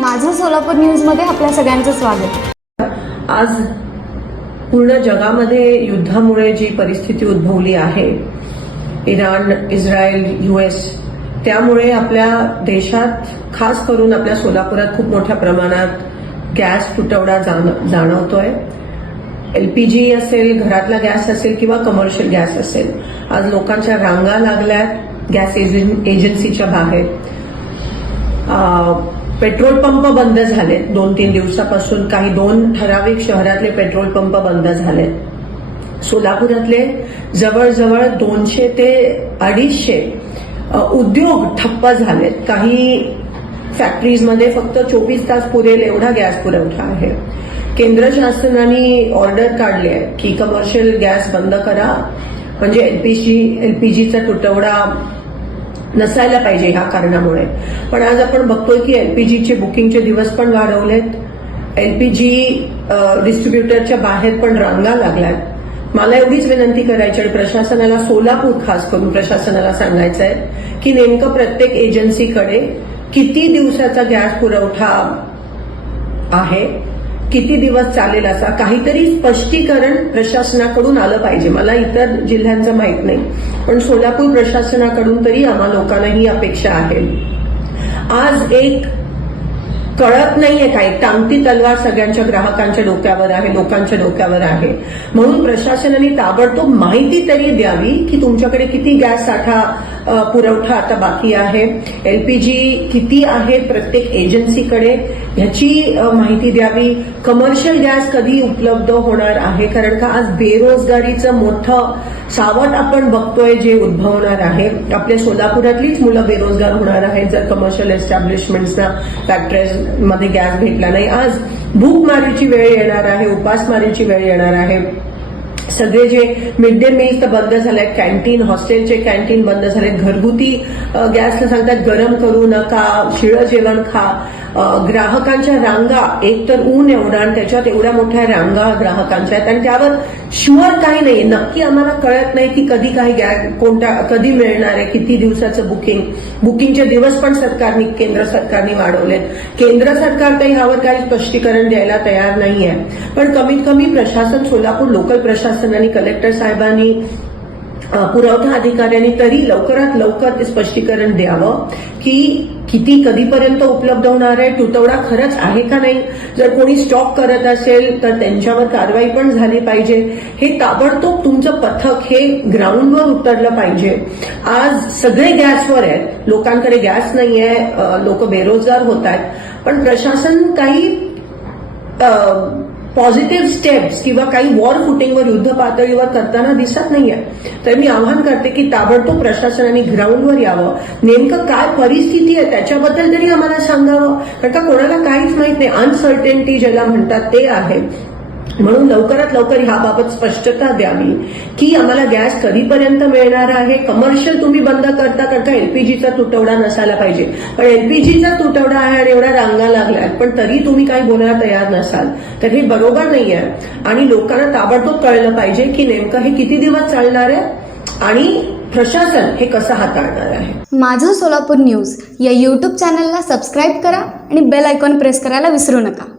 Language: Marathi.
माझं सोलापूर न्यूजमध्ये आपल्या सगळ्यांचं स्वागत। आज पूर्ण जगामध्ये युद्धामुळे जी परिस्थिती उद्भवली आहे, इराण, इस्रायल, US, त्यामुळे आपल्या देशात खास करून आपल्या सोलापुरात खूप मोठ्या प्रमाणात गॅस तुटवडा जाणवतोय। LPG असेल, घरातला गॅस असेल किंवा कमर्शियल गॅस असेल, आज लोकांच्या रांगा लागल्यात गॅस एजन्सीच्या बाहेर। पेट्रोल पंप बंद झालेत 2-3 दिवसापासून, काही 2 ठराविक शहरातले पेट्रोल पंप बंद झालेत। सोलापुरातले जवळजवळ 200 ते 250 उद्योग ठप्प झालेत। काही फॅक्टरीजमध्ये फक्त 24 तास पुरेल एवढा गॅस पुरवठा आहे। केंद्र शासनाने ऑर्डर काढली आहे की कमर्शियल गॅस बंद करा, म्हणजे LPGचा तुटवडा नसायला पाहिजे ह्या कारणामुळे। पण आज आपण बघतोय की LPGचे बुकिंगचे दिवस पण वाढवलेत, LPG डिस्ट्रीब्युटरच्या बाहेर पण रांगा लागल्यात। मला एवढीच विनंती करायची आणि प्रशासनाला, सोलापूर खास करून प्रशासनाला सांगायचं आहे की नेमकं प्रत्येक एजन्सीकडे किती दिवसाचा गॅस पुरवठा आहे, किती दिवस चालेल, असा काहीतरी स्पष्टीकरण प्रशासनाकडून आलं पाहिजे। मला इतर जिल्ह्यांचं माहित नाही, पण सोलापूर प्रशासनाकडून तरी आम्हा लोकांना ही अपेक्षा आहे। आज एक कळत नाहीये काय, टांगती तलवार सगळ्यांच्या ग्राहकांच्या डोक्यावर आहे, लोकांच्या डोक्यावर आहे। म्हणून प्रशासनाने ताबडतोब माहिती तरी द्यावी की तुमच्याकडे किती गॅस साठा पुरवठा आता बाकी आहे, LPG किती आहे प्रत्येक एजन्सीकडे, ह्याची माहिती द्यावी। कमर्शियल गॅस कधी उपलब्ध होणार आहे, कारण का आज बेरोजगारीचं मोठं सावट आपण बघतोय जे उद्भवणार आहे। आपल्या सोलापुरातलीच मुलं बेरोजगार होणार आहेत जर कमर्शियल एस्टॅब्लिशमेंट्सना, फॅक्टरीज मध्ये गॅस भेटला नाही। आज भूकमारीची वेळ येणार आहे, उपासमारीची वेळ येणार आहे। सगळे जे मिड डे मील्स तर बंद झालेत, कॅन्टीन, हॉस्टेलचे कॅन्टीन बंद झालेत, घरगुती गॅसला सांगतात गरम करू नका, शिळं जेवण खा। ग्राहकांच्या रांगा, एक तर ऊन एवढा आणि त्याच्यात एवढ्या मोठ्या रांगा ग्राहकांच्या आहेत आणि त्यावर शुअर काही नाही, नक्की आम्हाला कळत नाही की कधी काही गॅस कधी मिळणार आहे, किती दिवसाचं बुकिंगचे दिवस पण केंद्र सरकारने वाढवलेत। केंद्र सरकार तर ह्यावर काही स्पष्टीकरण द्यायला तयार नाहीये, पण कमीत कमी प्रशासन, सोलापूर लोकल प्रशासनाने, कलेक्टर साहेबांनी, पुरवठा अधिकाऱ्यांनी तरी लवकरात लवकर ते स्पष्टीकरण द्यावं की किती कधीपर्यंत उपलब्ध होणार आहे, तुटवडा खरंच आहे का नाही। जर कोणी स्टॉक करत असेल तर त्यांच्यावर कारवाई पण झाली पाहिजे। हे ताबडतोब तुमचं पथक हे ग्राउंडवर उतरलं पाहिजे। आज सगळे गॅसवर आहेत, लोकांकडे गॅस नाहीये, लोक बेरोजगार होत आहेत, पण प्रशासन काही पॉझिटिव्ह स्टेप्स किंवा काही वॉर फुटिंगवर, युद्ध पातळीवर करताना दिसत नाहीये। तर मी आवाहन करते की ताबडतोब प्रशासनाने ग्राउंडवर यावं, नेमकं काय परिस्थिती आहे त्याच्याबद्दल तरी आम्हाला सांगावं, कारण का कोणाला काहीच माहित नाही। अनसर्टेनिटी ज्याला म्हणतात ते आहे। म्हणून लवकरात लवकर ह्याबाबत स्पष्टता द्यावी की आम्हाला गॅस कधीपर्यंत मिळणार आहे। कमर्शियल तुम्ही बंद करता, कारण का LPGचा तुटवडा नसायला पाहिजे, पण LPGचा तुटवडा आहे आणि एवढ्या रांगा लागल्यात, पण तरी तुम्ही काही बोलायला तयार नसाल, तर हे बरोबर नाहीये। आणि लोकांना ताबडतोब कळलं पाहिजे की नेमकं हे किती दिवस चालणार आहे आणि प्रशासन हे कसं हाताळणार आहे। माझं सोलापूर न्यूज या YouTube चॅनलला सबस्क्राईब करा आणि बेल आयकॉन प्रेस करायला विसरू नका।